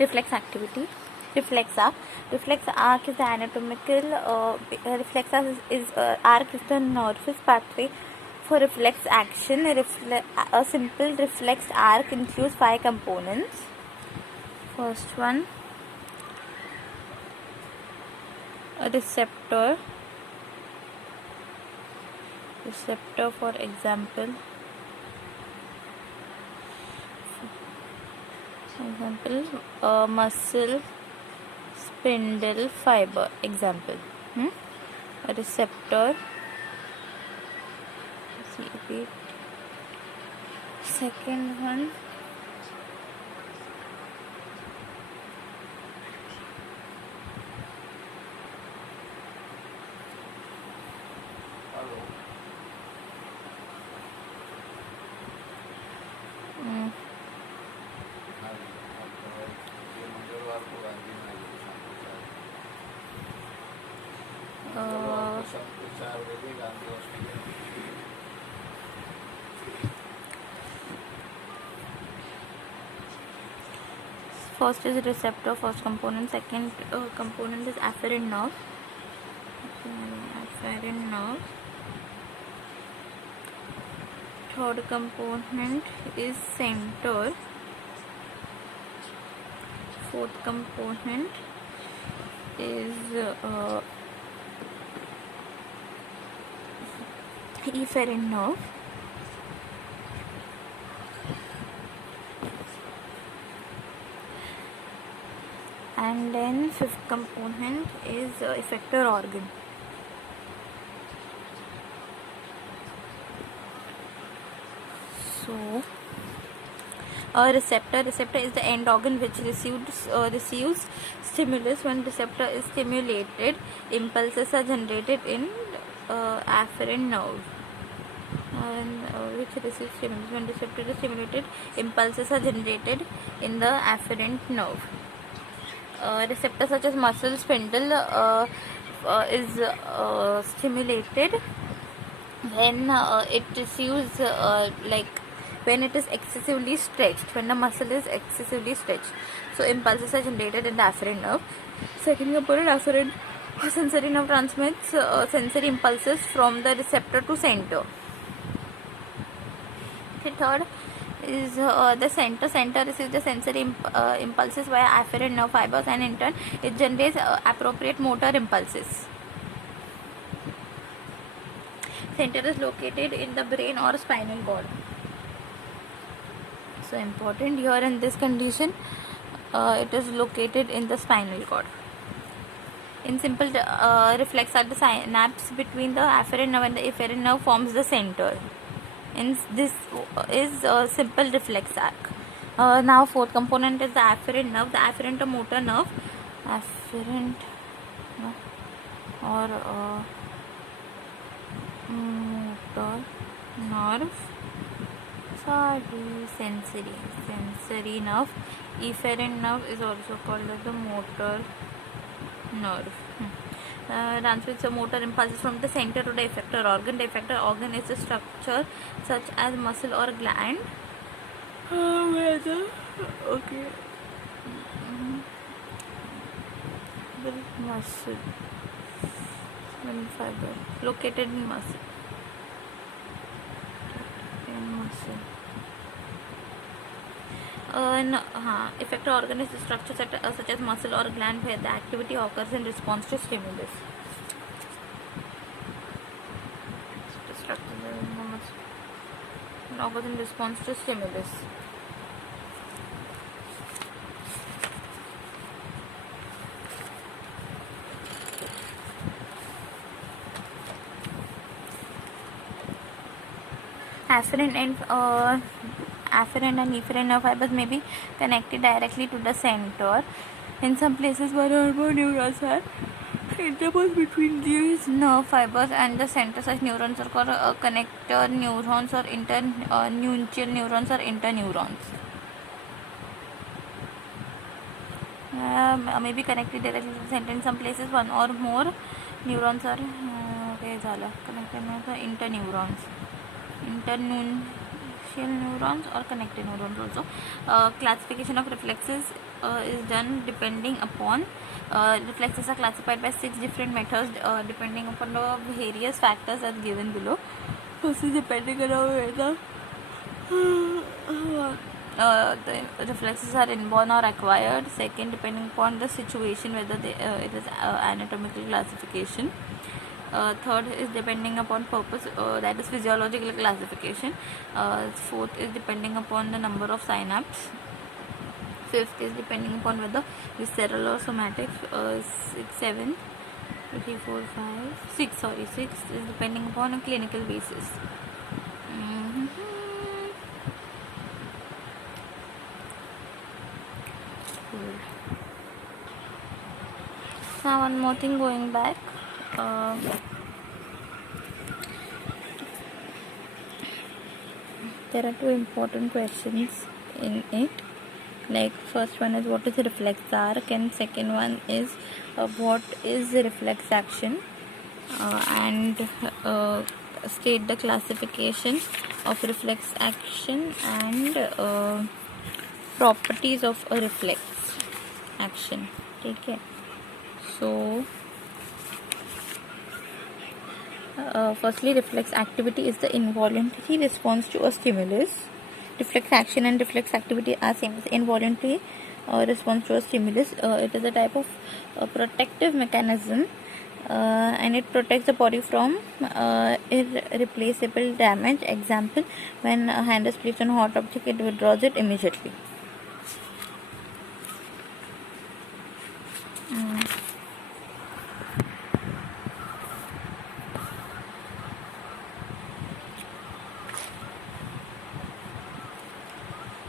reflex activity. Reflex arc. Reflex arc is the anatomical. Reflex arc arc is the nervous pathway for reflex action. A simple reflex arc includes 5 components. First one, a receptor. Receptor, for example, muscle, spindle, fiber. Example, a receptor. Repeat. Second one, first is receptor, first component. Second component is afferent nerve. Afferent nerve. Third component is center. Fourth component is efferent nerve. And then fifth component is effector organ. So a receptor is the end organ which receives stimulus. When receptor is stimulated, impulses are generated in afferent nerve. Which receives stimulus. When receptor is stimulated, impulses are generated in the afferent nerve. Receptors such as muscle, spindle is stimulated when it receives when it is excessively stretched, when the muscle is excessively stretched. So impulses are generated in the afferent nerve. Second component, afferent sensory nerve transmits sensory impulses from the receptor to center. The third is the center. Center receives the sensory impulses via afferent nerve fibers, and in turn it generates appropriate motor impulses. Center is located in the brain or spinal cord. So important here in this condition, it is located in the spinal cord. In simple, reflex arc, the synapse between the afferent nerve and the efferent nerve forms the center. In this is a simple reflex arc. Now fourth component is the afferent nerve. The afferent or motor nerve, afferent or motor nerve. Sensory nerve. Efferent nerve is also called as the motor nerve. Transmits the motor impulses from the center to the effector organ. The effector organ is a structure such as muscle or gland. The muscle and fiber located in muscle. Effector organ is a structure such as muscle or gland where the activity occurs in response to stimulus. Occurs in response to stimulus. Afferent and efferent nerve fibers may be connected directly to the center. In some places, one or more neurons are interposed between these nerve fibers and the center. Such neurons are called connector neurons or internuncial neurons or interneurons. May be connected directly to the center. In some places, one or more neurons are connected neurons or interneurons. axial neurons or connected neurons also. Classification of reflexes is done depending upon reflexes are classified by 6 different methods depending upon the various factors as given below. First is depending on whether the reflexes are inborn or acquired. Second, depending upon the situation whether it is anatomical classification. Third is depending upon purpose, that is physiological classification. Fourth is depending upon the number of synapses. Fifth is depending upon whether visceral or somatic. 7, 3, 4, 5, 6. Sorry, 6 is depending upon a clinical basis. Now one more thing going back. There are two important questions in it. Like first one is what is reflex arc, and second one is what is reflex action, and state the classification of reflex action and properties of a reflex action. Okay. So firstly, reflex activity is the involuntary response to a stimulus. Reflex action and reflex activity are same as involuntary response to a stimulus. It is a type of protective mechanism and it protects the body from irreplaceable damage. Example, when a hand is placed on a hot object, it withdraws it immediately.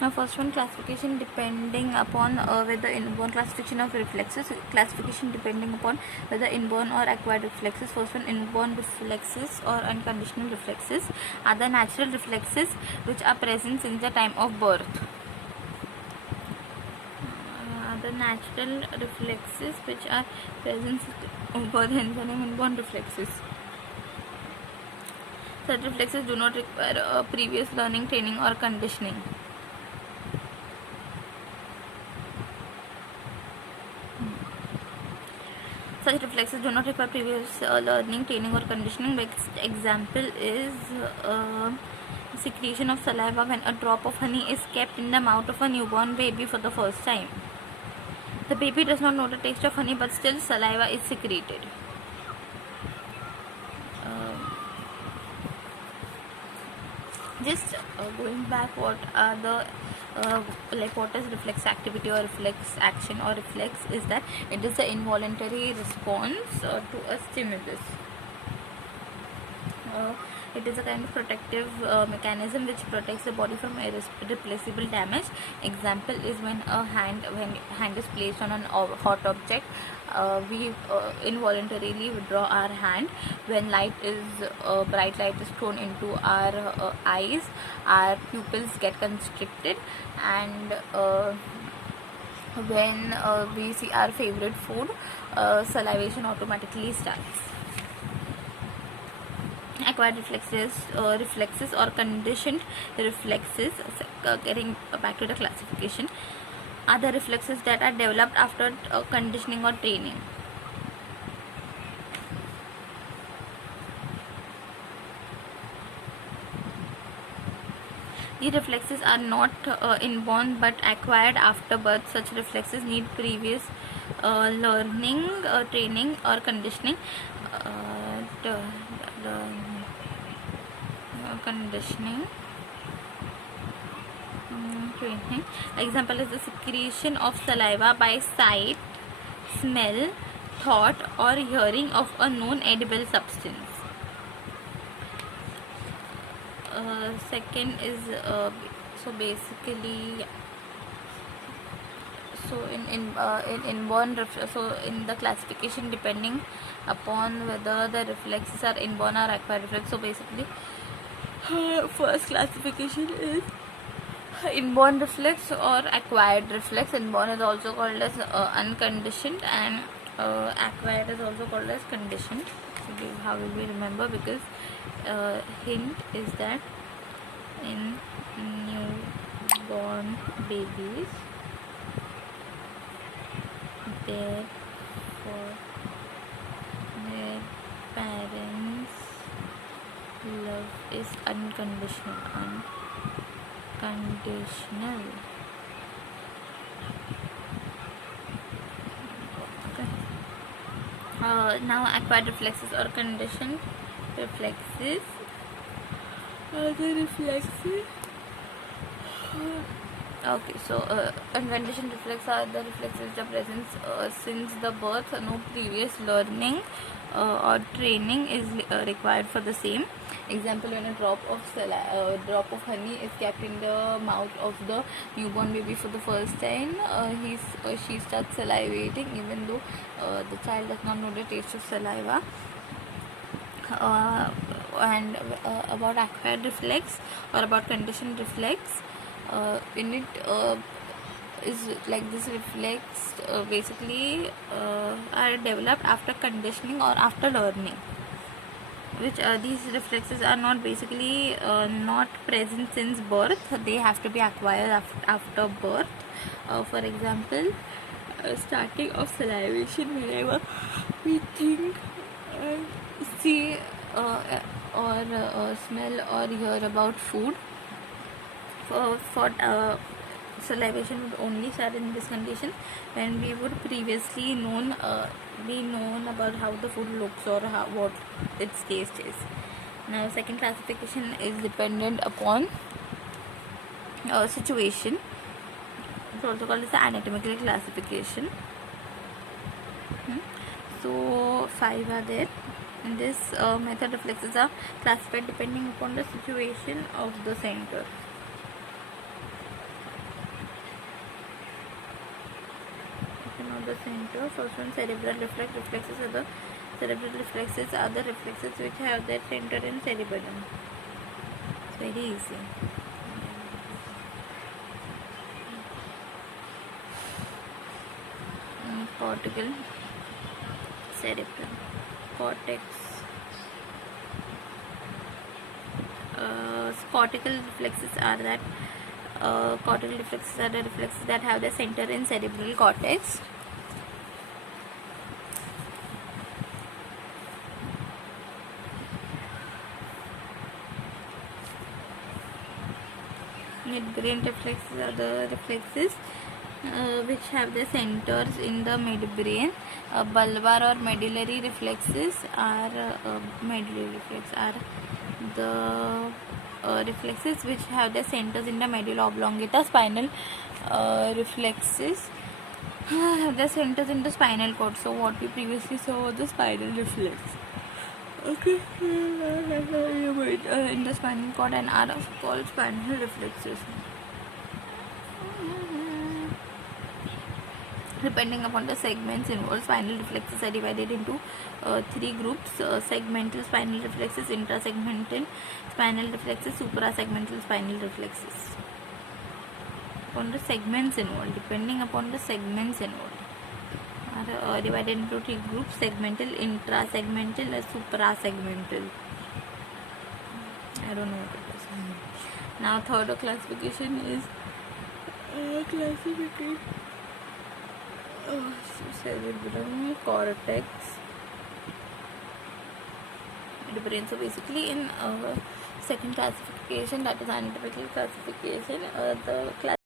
Now first one, classification depending upon whether inborn classification of reflexes. Classification depending upon whether inborn or acquired reflexes. First one, inborn reflexes or unconditional reflexes are the natural reflexes which are present since the time of birth. The natural reflexes which are present of birth, hence the name inborn reflexes. Such reflexes do not require previous learning, training or conditioning. Such reflexes do not require previous learning, training or conditioning. Example is secretion of saliva when a drop of honey is kept in the mouth of a newborn baby for the first time. The baby does not know the taste of honey, but still saliva is secreted. Just going back, what are the what is reflex activity or reflex action or reflex is that it is an involuntary response to a stimulus. It is a kind of protective mechanism which protects the body from irreplaceable damage. Example is when hand is placed on a hot object, we involuntarily withdraw our hand. When bright light is thrown into our eyes, our pupils get constricted, and when we see our favorite food, salivation automatically starts. Acquired reflexes or conditioned reflexes, getting back to the classification, are the reflexes that are developed after conditioning or training. These reflexes are not inborn but acquired after birth. Such reflexes need previous learning, training or conditioning. Training. Example is the secretion of saliva by sight, smell, thought or hearing of a known edible substance. Second is so basically, so in inborn so in the classification depending upon whether the reflexes are inborn or acquired reflex. So basically, first classification is inborn reflex or acquired reflex. Inborn is also called as unconditioned, and acquired is also called as conditioned. So how will we remember? Because hint is that in newborn babies. Therefore, their parents' love is unconditional. Okay. Now acquired reflexes or conditioned reflexes. The reflexes. Okay, so unconditioned reflex are the reflexes which are present since the birth. No previous learning or training is required for the same. Example: when a drop of honey is kept in the mouth of the newborn baby for the first time, she starts salivating, even though the child does not know the taste of saliva. And about acquired reflex or about conditioned reflex, in it is like this reflex basically are developed after conditioning or after learning, which these reflexes are not basically not present since birth. They have to be acquired after birth. For example, starting of salivation whenever we think, see or smell or hear about food. For salivation would only start in this condition when we would previously be known about how the food looks or what its taste is. Now, second classification is dependent upon situation. It's also called as the anatomical classification. So 5 are there. In this method, reflexes are classified depending upon the situation of the center. The center. First one, cerebral reflexes are the cerebral reflexes are the reflexes which have their center in cerebellum. It's very easy. Cortical, cerebral, cortex. Cortical reflexes are that cortical reflexes are the reflexes that have their center in cerebral cortex. Midbrain reflexes are the reflexes which have their centers in the midbrain. Bulbar or medullary reflexes are the reflexes which have their centers in the medulla oblongata. Spinal reflexes have their centers in the spinal cord. So what we previously saw was the spinal reflex. Okay, in the spinal cord and are called spinal reflexes. Depending upon the segments involved, spinal reflexes are divided into 3 groups: segmental spinal reflexes, intrasegmental spinal reflexes, suprasegmental spinal reflexes. Upon the segments involved, depending upon the segments involved, are divided into 3 groups: segmental, intrasegmental, and suprasegmental. I don't know what it is. Now, third classification is cerebrum, cortex, midbrain. So basically, in second classification, that is anatomical classification, the